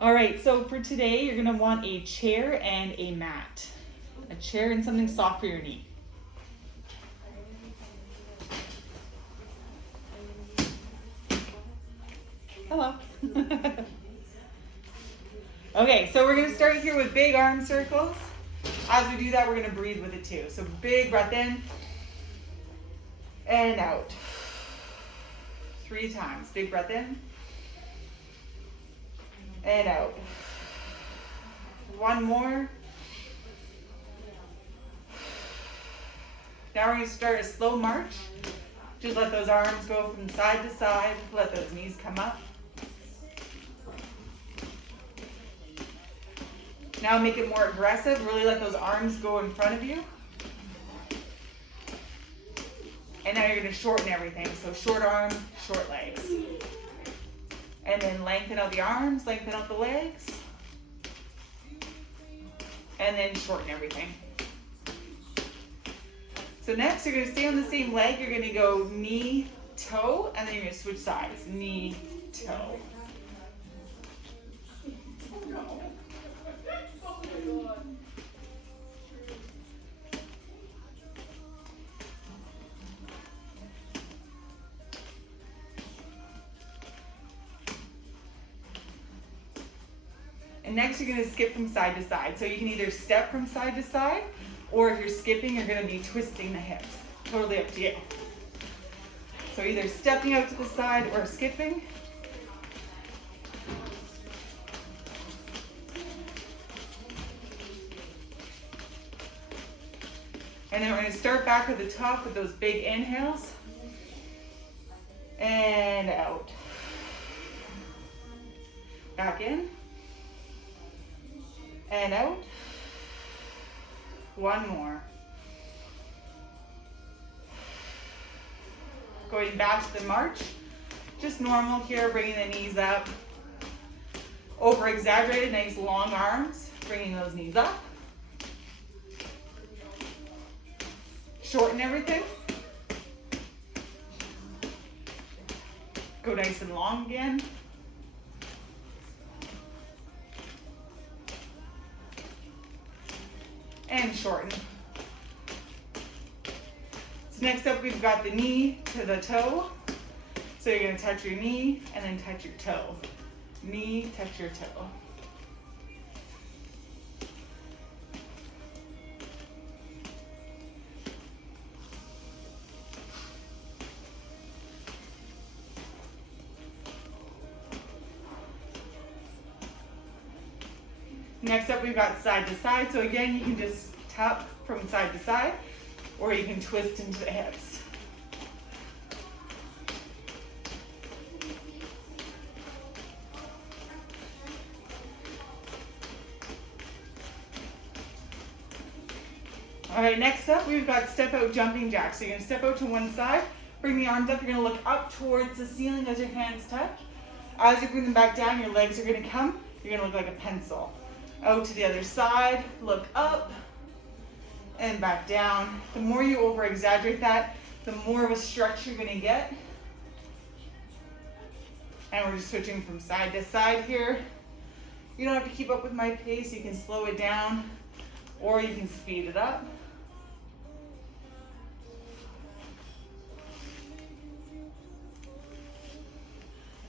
All right, so for today, you're gonna want a chair and a mat. A chair and something soft for your knee. Hello. Okay, so we're gonna start here with big arm circles. As we do that, we're gonna breathe with it too. So big breath in and out. 3 times. Big breath in and out. 1 more. Now we're going to start a slow march. Just let those arms go from side to side. Let those knees come up. Now make it more aggressive. Really let those arms go in front of you. And now you're going to shorten everything. So short arm, short legs. And then lengthen out the arms, lengthen out the legs. And then shorten everything. So next, you're going to stay on the same leg. You're going to go knee, toe, and then you're going to switch sides. Knee, toe. And next, you're going to skip from side to side. So you can either step from side to side, or if you're skipping, you're going to be twisting the hips. Totally up to you. So either stepping out to the side or skipping. And then we're going to start back at the top with those big inhales. And out. Back in. And out. 1 more. Going back to the march. Just normal here, bringing the knees up. Over exaggerated, nice long arms, bringing those knees up. Shorten everything. Go nice and long again. And shorten. So next up, we've got the knee to the toe. So you're going to touch your knee and then touch your toe. Knee, touch your toe. Next up, we've got side to side. So again, you can just tap from side to side, or you can twist into the hips. All right, next up, we've got step out jumping jacks. So you're gonna step out to one side, bring the arms up, you're gonna look up towards the ceiling as your hands touch. As you bring them back down, your legs are gonna come, you're gonna look like a pencil. Out to the other side, look up, and back down. The more you over exaggerate that, the more of a stretch you're gonna get. And we're just switching from side to side here. You don't have to keep up with my pace, you can slow it down, or you can speed it up.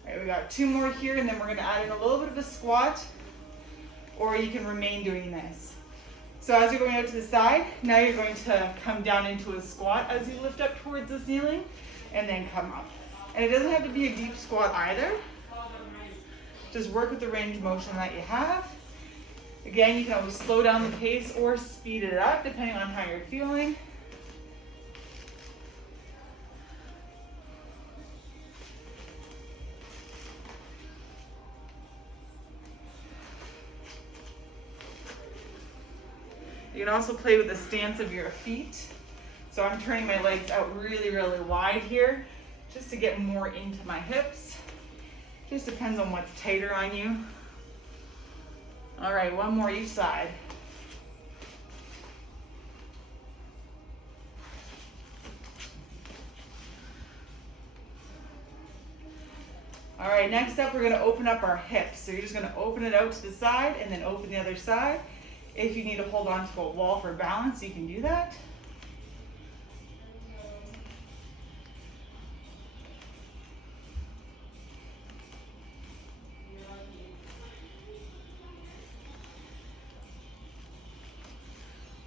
All right, we got 2 more here, and then we're gonna add in a little bit of a squat, or you can remain doing this. So as you're going out to the side, now you're going to come down into a squat as you lift up towards the ceiling, and then come up. And it doesn't have to be a deep squat either. Just work with the range of motion that you have. Again, you can always slow down the pace or speed it up depending on how you're feeling. You can also play with the stance of your feet. So I'm turning my legs out really, really wide here just to get more into my hips. Just depends on what's tighter on you. All right, 1 more each side. All right, next up we're gonna open up our hips. So you're just gonna open it out to the side and then open the other side. If you need to hold on to a wall for balance, you can do that.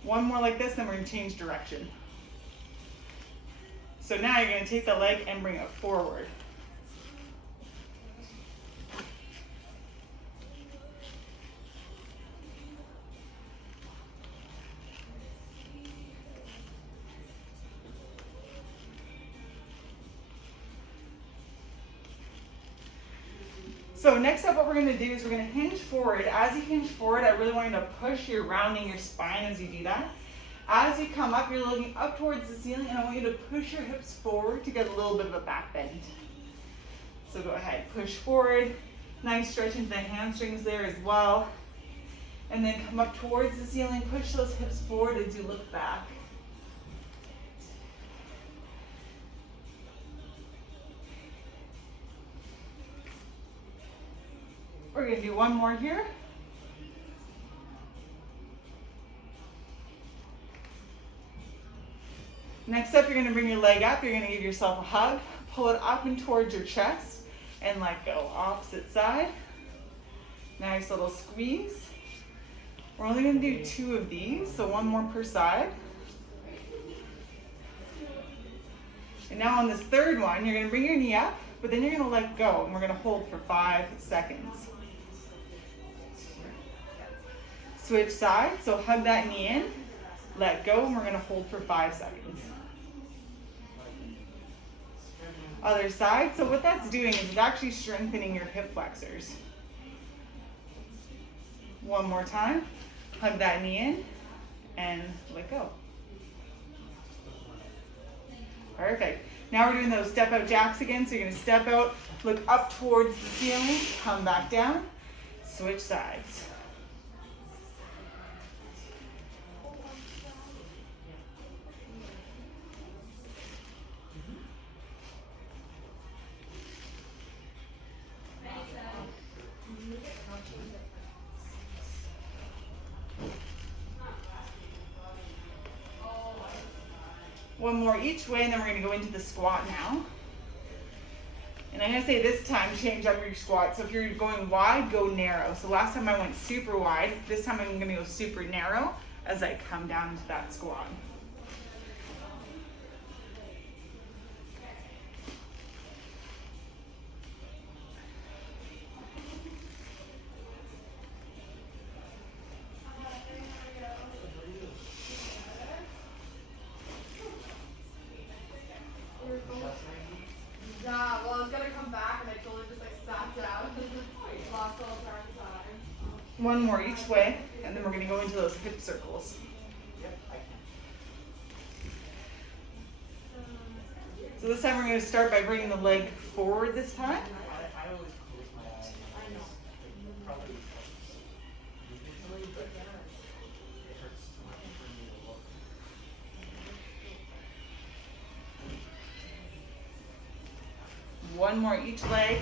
One more like this, then we're gonna change direction. So now you're gonna take the leg and bring it forward. So next up what we're gonna do is we're gonna hinge forward. As you hinge forward, I really want you to push, you're rounding your spine as you do that. As you come up, you're looking up towards the ceiling, and I want you to push your hips forward to get a little bit of a back bend. So go ahead, push forward. Nice stretch into the hamstrings there as well. And then come up towards the ceiling, push those hips forward as you look back. We're gonna do one more here. Next up, you're gonna bring your leg up. You're gonna give yourself a hug. Pull it up and towards your chest and let go. Opposite side. Nice little squeeze. We're only gonna do 2 of these, so 1 more per side. And now on this third one, you're gonna bring your knee up, but then you're gonna let go, and we're gonna hold for 5 seconds. Switch sides, so hug that knee in, let go, and we're gonna hold for 5 seconds. Other side, so what that's doing is it's actually strengthening your hip flexors. One more time, hug that knee in, and let go. Perfect. Now we're doing those step out jacks again, so you're gonna step out, look up towards the ceiling, come back down, switch sides. One more each way, and then we're gonna go into the squat now. And I'm gonna say this time, change up your squat. So if you're going wide, go narrow. So last time I went super wide. This time I'm gonna go super narrow as I come down into that squat. Yeah, well, I was gonna come back and I totally just sat down. Lost all track of time. One more each way, and then we're gonna go into those hip circles. So this time we're gonna start by bringing the leg forward this time. One more each leg,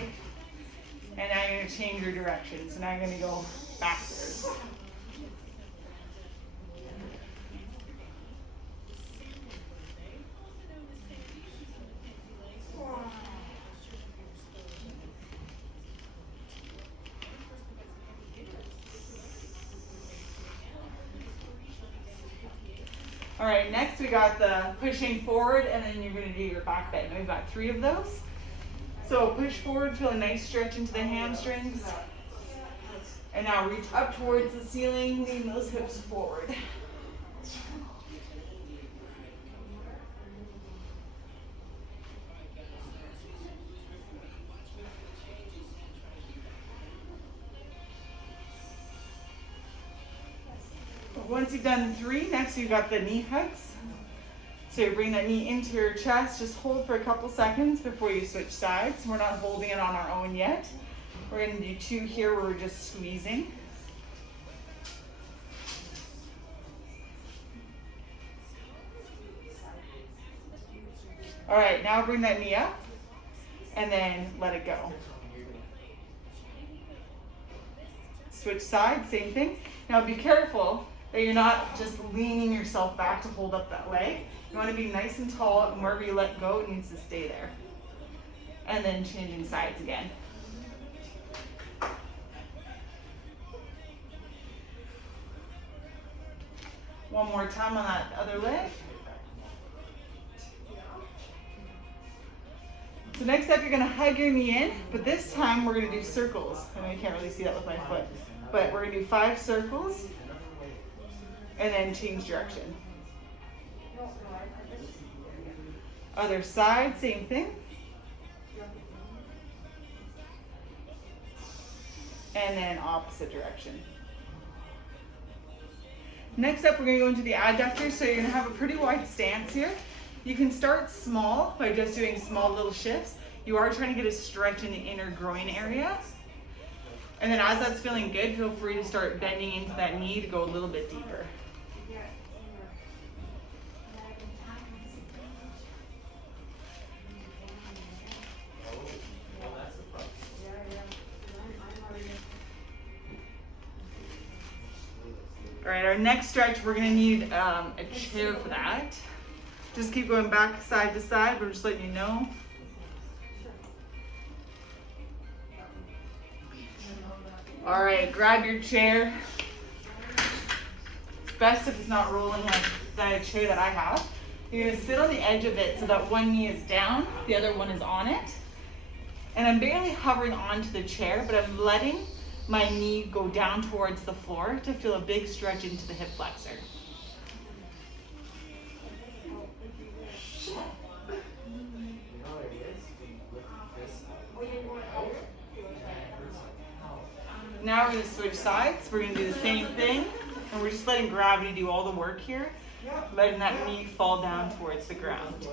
and now you're gonna change your direction. So now you're gonna go backwards. All right, next we got the pushing forward, and then you're gonna do your back bend. We've got 3 of those. So push forward, feel a nice stretch into the hamstrings. And now reach up towards the ceiling, lean those hips forward. Once you've done 3, next you've got the knee hugs. So you bring that knee into your chest, just hold for a couple seconds before you switch sides. We're not holding it on our own yet. We're gonna do 2 here where we're just squeezing. All right, now bring that knee up and then let it go. Switch sides, same thing. Now be careful that you're not just leaning yourself back to hold up that leg. You want to be nice and tall, and wherever you let go, it needs to stay there. And then changing sides again. One more time on that other leg. So next up, you're gonna hug your knee in, but this time we're gonna do circles. I know you can't really see that with my foot, but we're gonna do 5 circles and then change direction. Other side, same thing. And then opposite direction. Next up, we're gonna go into the adductors, so you're gonna have a pretty wide stance here. You can start small by just doing small little shifts. You are trying to get a stretch in the inner groin area. And then as that's feeling good, feel free to start bending into that knee to go a little bit deeper. All right, our next stretch, we're gonna need a chair for that. Just keep going back side to side, we're just letting you know. All right, grab your chair. It's best if it's not rolling like that chair that I have. You're gonna sit on the edge of it so that one knee is down, the other one is on it. And I'm barely hovering onto the chair, but I'm letting my knee go down towards the floor to feel a big stretch into the hip flexor. Now we're going to switch sides. We're going to do the same thing, and we're just letting gravity do all the work here, letting that knee fall down towards the ground.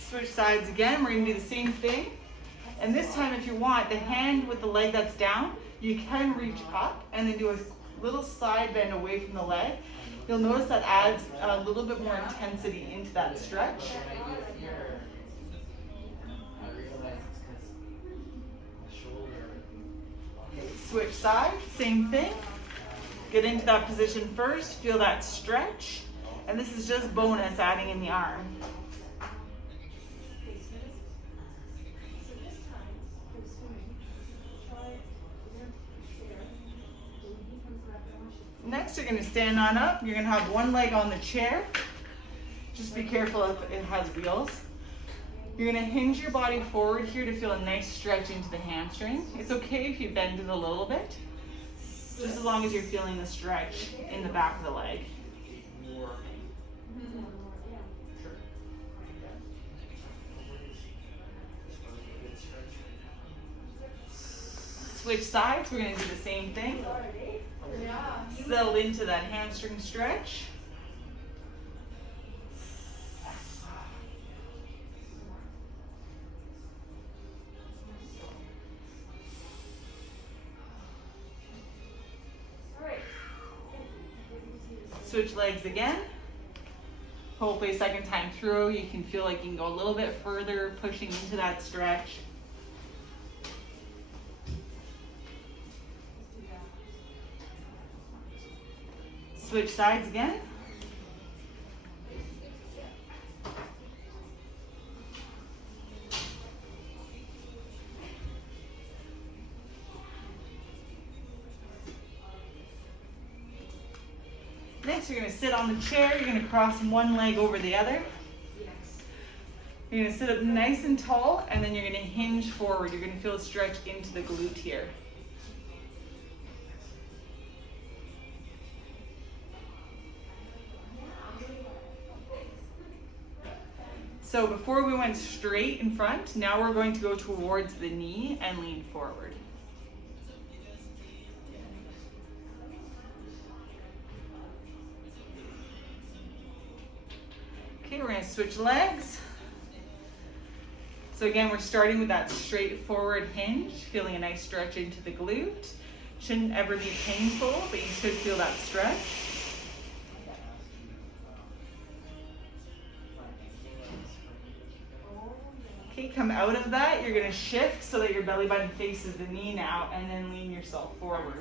Switch sides again. We're going to do the same thing. And this time, if you want, the hand with the leg that's down, you can reach up and then do a little side bend away from the leg. You'll notice that adds a little bit more intensity into that stretch. Switch sides, same thing. Get into that position first, feel that stretch. And this is just bonus adding in the arm. Next, you're going to stand on up. You're going to have one leg on the chair. Just be careful if it has wheels. You're going to hinge your body forward here to feel a nice stretch into the hamstring. It's okay if you bend it a little bit, just as long as you're feeling the stretch in the back of the leg. Switch sides. We're going to do the same thing. Settle into that hamstring stretch. Switch legs again. Hopefully second time through you can feel like you can go a little bit further, pushing into that stretch. Switch sides again. Next, you're going to sit on the chair. You're going to cross one leg over the other. You're going to sit up nice and tall, and then you're going to hinge forward. You're going to feel a stretch into the glute here. So before we went straight in front, now we're going to go towards the knee and lean forward. Okay, we're going to switch legs. So again, we're starting with that straightforward hinge, feeling a nice stretch into the glute. Shouldn't ever be painful, but you should feel that stretch. come out of that, you're gonna shift so that your belly button faces the knee now, and then lean yourself forward.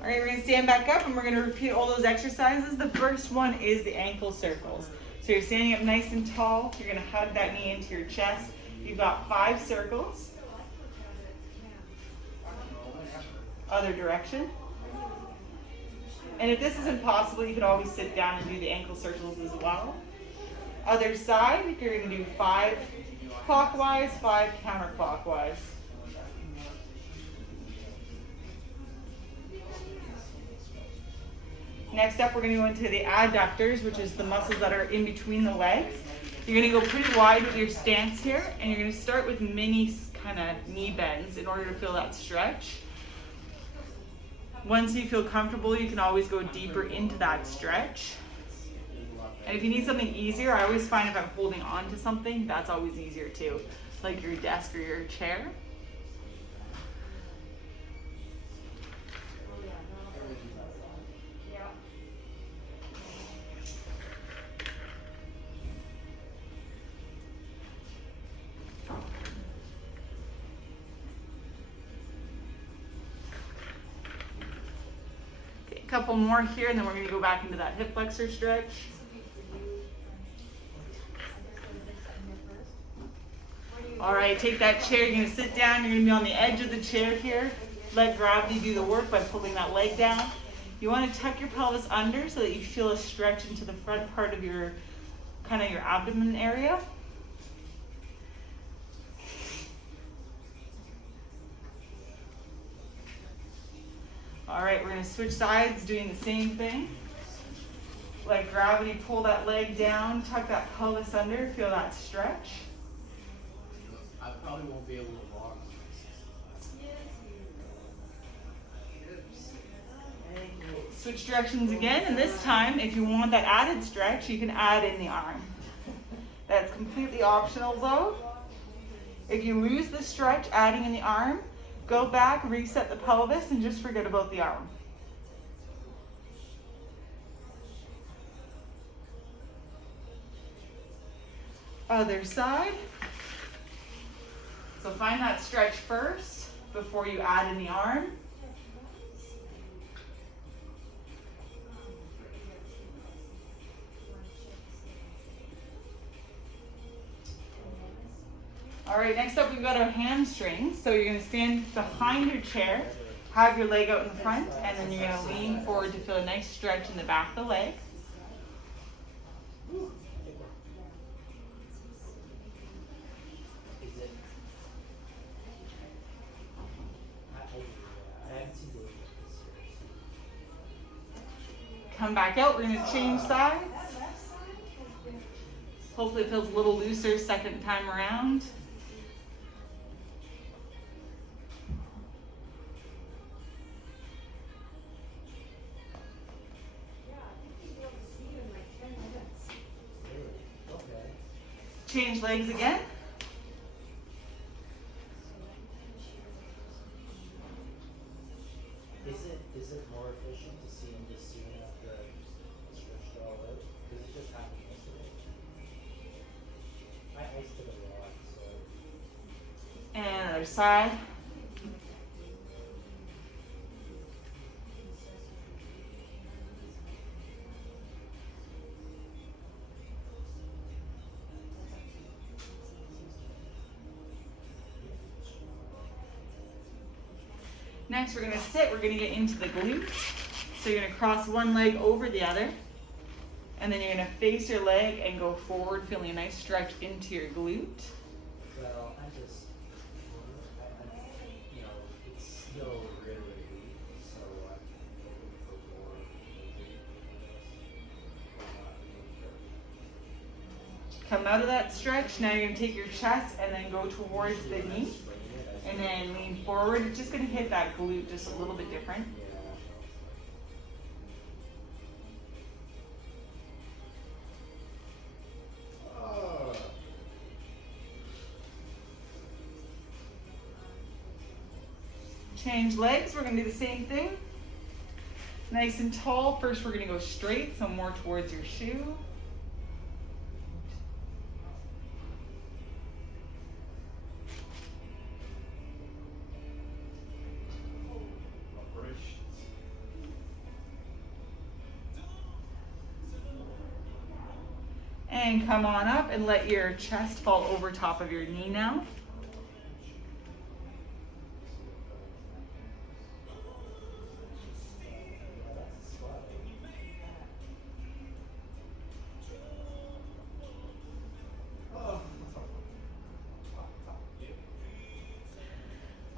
All right, we're gonna stand back up and we're gonna repeat all those exercises. The first one is the ankle circles. So you're standing up nice and tall. You're gonna hug that knee into your chest. You've got 5 circles. Other direction. And if this isn't possible, you could always sit down and do the ankle circles as well. Other side, you're gonna do 5 clockwise, 5 counterclockwise. Next up, we're going to go into the adductors, which is the muscles that are in between the legs. You're going to go pretty wide with your stance here, and you're going to start with mini kind of knee bends in order to feel that stretch. Once you feel comfortable, you can always go deeper into that stretch. And if you need something easier, I always find if I'm holding on to something, that's always easier too, like your desk or your chair. Couple more here, and then we're going to go back into that hip flexor stretch. All right, take that chair. You're going to sit down. You're going to be on the edge of the chair here. Let gravity do the work by pulling that leg down. You want to tuck your pelvis under so that you feel a stretch into the front part of your kind of your abdomen area. All right, we're going to switch sides, doing the same thing. Let gravity pull that leg down, tuck that pelvis under, feel that stretch. I probably won't be able to walk. Switch directions again, and this time, if you want that added stretch, you can add in the arm. That's completely optional though. If you lose the stretch adding in the arm, go back, reset the pelvis, and just forget about the arm. Other side. So find that stretch first before you add in the arm. All right, next up we've got our hamstrings. So you're going to stand behind your chair, have your leg out in front, and then you're going to lean forward to feel a nice stretch in the back of the leg. Come back out, we're going to change sides. Hopefully it feels a little looser second time around. Change legs again. Is it more efficient to see him just sitting after I stretched it all out? Because it just happened yesterday. I iced it a lot, so. And other side. Next, we're going to sit. We're going to get into the glute. So you're going to cross one leg over the other. And then you're going to face your leg and go forward, feeling a nice stretch into your glute. Well, you know, it's still really weak, so I'm looking for more. Come out of that stretch. Now you're going to take your chest and then go towards the knee. And then lean forward. It's just going to hit that glute just a little bit different. Change legs, we're gonna do the same thing. Nice and tall. First we're gonna go straight, so more towards your shoe. And come on up and let your chest fall over top of your knee now.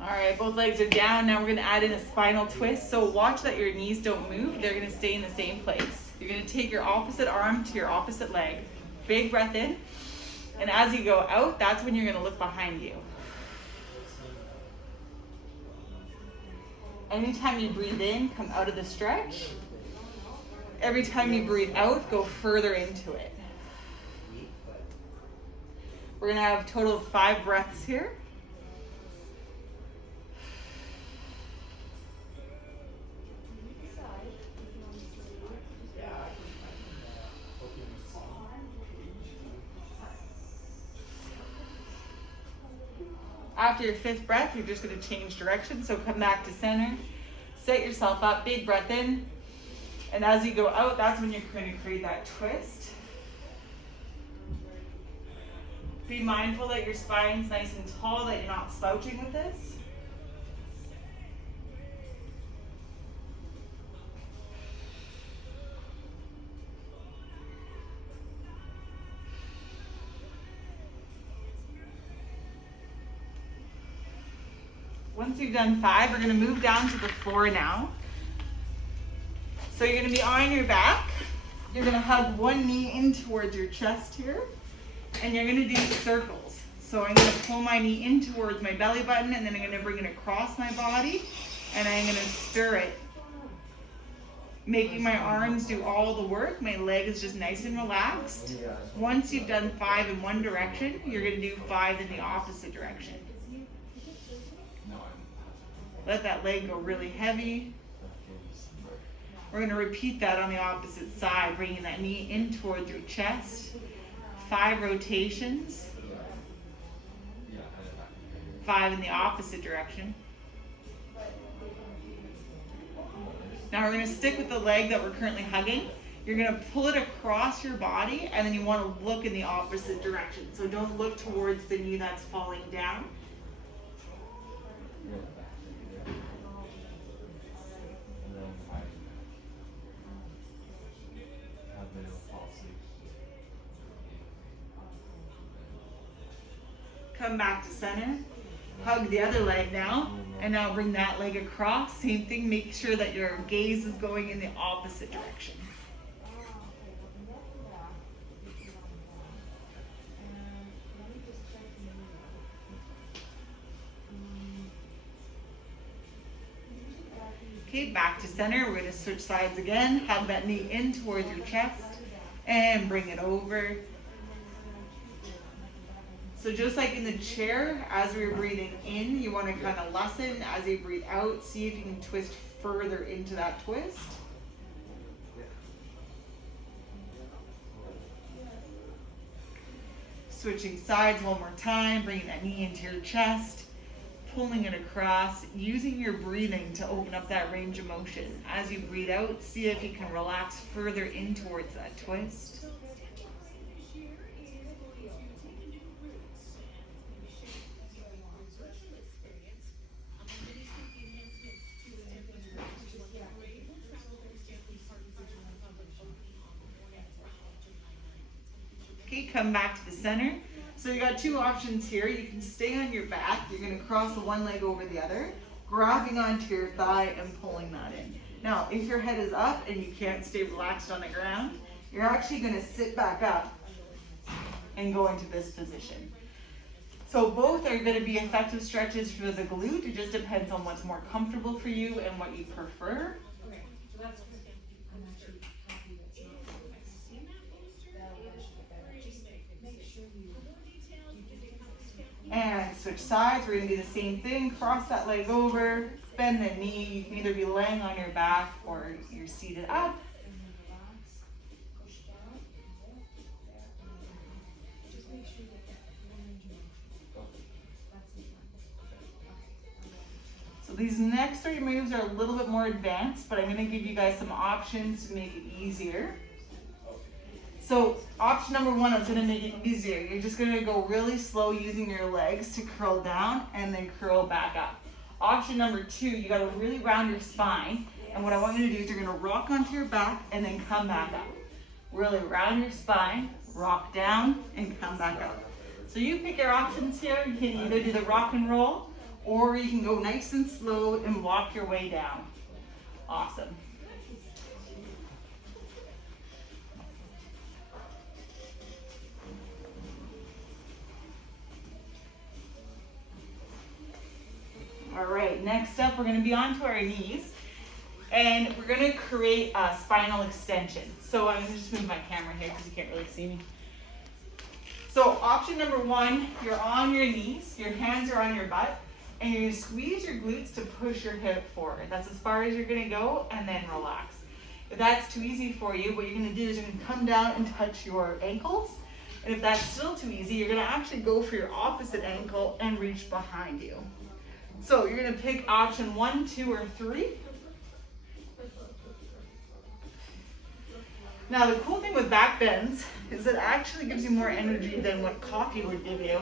Alright, both legs are down. Now we're going to add in a spinal twist. So watch that your knees don't move. They're going to stay in the same place. You're going to take your opposite arm to your opposite leg. Big breath in. And as you go out, that's when you're going to look behind you. Anytime you breathe in, come out of the stretch. Every time you breathe out, go further into it. We're going to have a total of 5 breaths here. After your 5th breath, you're just going to change direction. So come back to center, set yourself up, big breath in. And as you go out, that's when you're going to create that twist. Be mindful that your spine's nice and tall, that you're not slouching with this. Once you've done 5, we're going to move down to the floor now. So you're going to be on your back. You're going to hug one knee in towards your chest here. And you're going to do circles. So I'm going to pull my knee in towards my belly button, and then I'm going to bring it across my body. And I'm going to stir it, making my arms do all the work. My leg is just nice and relaxed. Once you've done 5 in one direction, you're going to do 5 in the opposite direction. Let that leg go really heavy. We're going to repeat that on the opposite side, bringing that knee in towards your chest. 5 rotations. 5 in the opposite direction. Now we're going to stick with the leg that we're currently hugging. You're going to pull it across your body, and then you want to look in the opposite direction. So don't look towards the knee that's falling down. Come back to center. Hug the other leg now. And now bring that leg across. Same thing, make sure that your gaze is going in the opposite direction. Okay, back to center. We're going to switch sides again. Hug that knee in towards your chest. And bring it over. So just like in the chair, as we're breathing in, you want to kind of lessen. As you breathe out, see if you can twist further into that twist. Switching sides one more time, bringing that knee into your chest, pulling it across, using your breathing to open up that range of motion. As you breathe out, see if you can relax further in towards that twist. Okay, come back to the center. So you got 2 options here. You can stay on your back. You're going to cross the one leg over the other, grabbing onto your thigh and pulling that in. Now, if your head is up and you can't stay relaxed on the ground, you're actually going to sit back up and go into this position. So both are going to be effective stretches for the glute. It just depends on what's more comfortable for you and what you prefer. Okay, so that's I'm actually happy that's not that'll eventually get better. Just make sure you And switch sides. We're going to do the same thing. Cross that leg over, bend the knee. You can either be laying on your back or you're seated up. And then relax, push down, there. Just make sure that full range of motion. That's it. Okay. So these next 3 moves are a little bit more advanced, but I'm gonna give you guys some options to make it easier. So option number 1 is gonna make it easier. You're just gonna go really slow using your legs to curl down and then curl back up. Option number 2, you gotta really round your spine. And what I want you to do is you're gonna rock onto your back and then come back up. Really round your spine, rock down, and come back up. So you pick your options here. You can either do the rock and roll, or you can go nice and slow and walk your way down. Awesome. All right, next up, we're gonna be onto our knees, and we're gonna create a spinal extension. So I'm gonna just move my camera here because you can't really see me. So option number 1, you're on your knees, your hands are on your butt, and you're gonna squeeze your glutes to push your hip forward. That's as far as you're gonna go, and then relax. If that's too easy for you, what you're gonna do is you're gonna come down and touch your ankles. And if that's still too easy, you're gonna actually go for your opposite ankle and reach behind you. So you're gonna pick option 1, 2, or 3. Now the cool thing with back bends is it actually gives you more energy than what coffee would give you.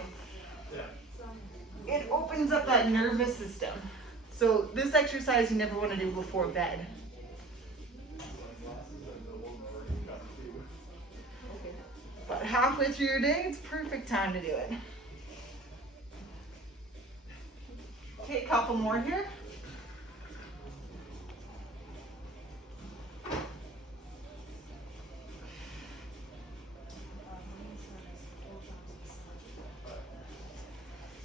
It opens up that nervous system. So this exercise you never wanna do before bed. But halfway through your day, it's perfect time to do it. Okay, a couple more here.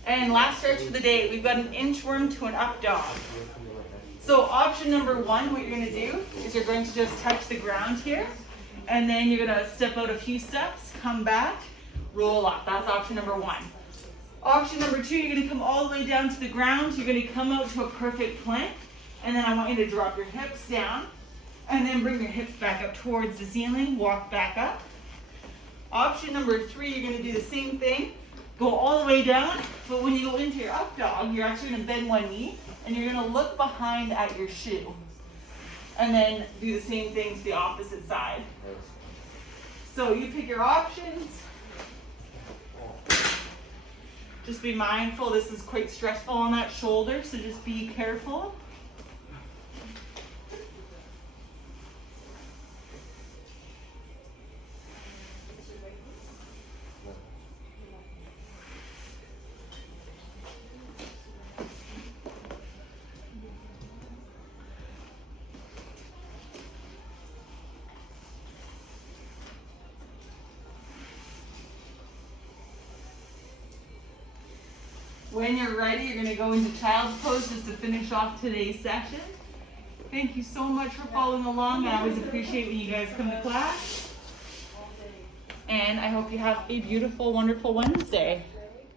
And last stretch for the day, we've got an inchworm to an up dog. So option number 1, what you're gonna do is you're going to just touch the ground here, and then you're gonna step out a few steps, come back, roll up. That's option number 1. Option number 2, you're gonna come all the way down to the ground. You're gonna come out to a perfect plank, and then I want you to drop your hips down, and then bring your hips back up towards the ceiling, walk back up. Option number 3, you're gonna do the same thing, go all the way down, but when you go into your up dog, you're actually gonna bend one knee, and you're gonna look behind at your shoe. And then do the same thing to the opposite side. So you pick your options. Just be mindful, this is quite stressful on that shoulder, so just be careful. When you're ready, you're gonna go into child's pose just to finish off today's session. Thank you so much for following along. I always appreciate when you guys come to class. And I hope you have a beautiful, wonderful Wednesday.